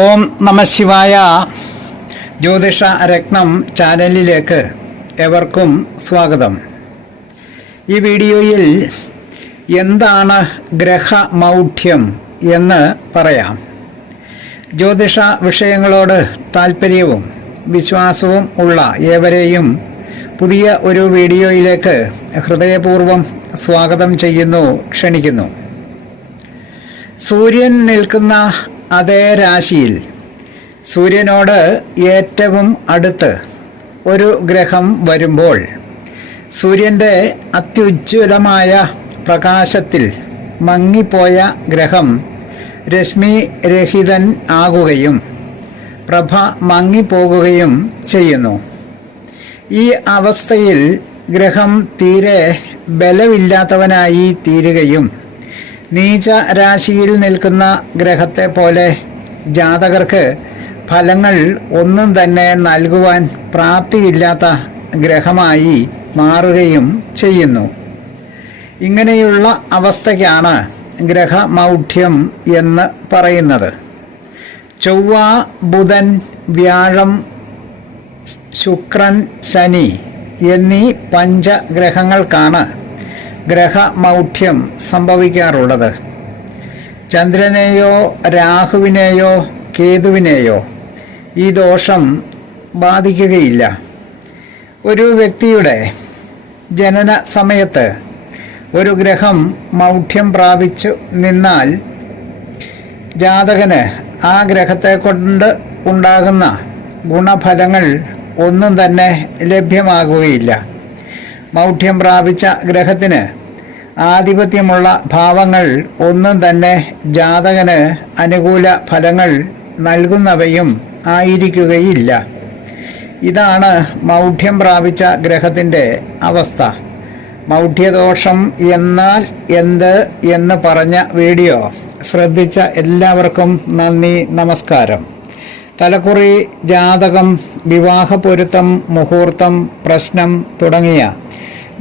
ഓം നമശിവായ ജ്യോതിഷ രത്നം ചാനലിലേക്ക് എവർക്കും സ്വാഗതം. ഈ വീഡിയോയിൽ എന്താണ് ഗ്രഹമൗഢ്യം എന്ന് പറയാം. ജ്യോതിഷ വിഷയങ്ങളോട് താല്പര്യവും വിശ്വാസവും ഉള്ള ഏവരെയും പുതിയ ഒരു വീഡിയോയിലേക്ക് ഹൃദയപൂർവം സ്വാഗതം ചെയ്യുന്നു ക്ഷണിക്കുന്നു. സൂര്യൻ നിൽക്കുന്ന അതേ രാശിയിൽ സൂര്യനോട് ഏറ്റവും അടുത്ത് ഒരു ഗ്രഹം വരുമ്പോൾ സൂര്യന്റെ അത്യുജ്വലമായ പ്രകാശത്തിൽ മങ്ങിപ്പോയ ഗ്രഹം രശ്മി രഹിതൻ ആകുകയും പ്രഭ മങ്ങിപ്പോകുകയും ചെയ്യുന്നു. ഈ അവസ്ഥയിൽ ഗ്രഹം തീരെ ബലമില്ലാത്തവനായി തീരുകയും നീച രാശിയിൽ നിൽക്കുന്ന ഗ്രഹത്തെ പോലെ ജാതകർക്ക് ഫലങ്ങൾ ഒന്നും തന്നെ നൽകുവാൻ പ്രാപ്തിയില്ലാത്ത ഗ്രഹമായി മാറുകയും ചെയ്യുന്നു. ഇങ്ങനെയുള്ള അവസ്ഥയ്ക്കാണ് ഗ്രഹമൗഢ്യം എന്ന് പറയുന്നത്. ചൊവ്വ ബുധൻ വ്യാഴം ശുക്രൻ ശനി എന്നീ പഞ്ചഗ്രഹങ്ങൾക്കാണ് ഗ്രഹമൗഢ്യം സംഭവിക്കാറുള്ളത്. ചന്ദ്രനെയോ രാഹുവിനെയോ കേതുവിനെയോ ഈ ദോഷം ബാധിക്കുകയില്ല. ഒരു വ്യക്തിയുടെ ജനന സമയത്ത് ഒരു ഗ്രഹം മൗഢ്യം പ്രാപിച്ചു നിന്നാൽ ജാതകന് ആ ഗ്രഹത്തെ കൊണ്ട് ഉണ്ടാകുന്ന ഗുണഫലങ്ങൾ ഒന്നും തന്നെ ലഭ്യമാകുകയില്ല. മൗഢ്യം പ്രാപിച്ച ഗ്രഹത്തിന് ആധിപത്യമുള്ള ഭാവങ്ങൾ ഒന്നും തന്നെ ജാതകന് അനുകൂല ഫലങ്ങൾ നൽകുന്നവയും ആയിരിക്കുകയില്ല. ഇതാണ് മൗഢ്യം പ്രാപിച്ച ഗ്രഹത്തിന്റെ അവസ്ഥ. മൗഢ്യദോഷം എന്നാൽ എന്ത് എന്ന് പറഞ്ഞ വീഡിയോ ശ്രദ്ധിച്ച എല്ലാവർക്കും നന്ദി നമസ്കാരം. തലക്കുറി ജാതകം വിവാഹ പൊരുത്തം മുഹൂർത്തം പ്രശ്നം തുടങ്ങിയ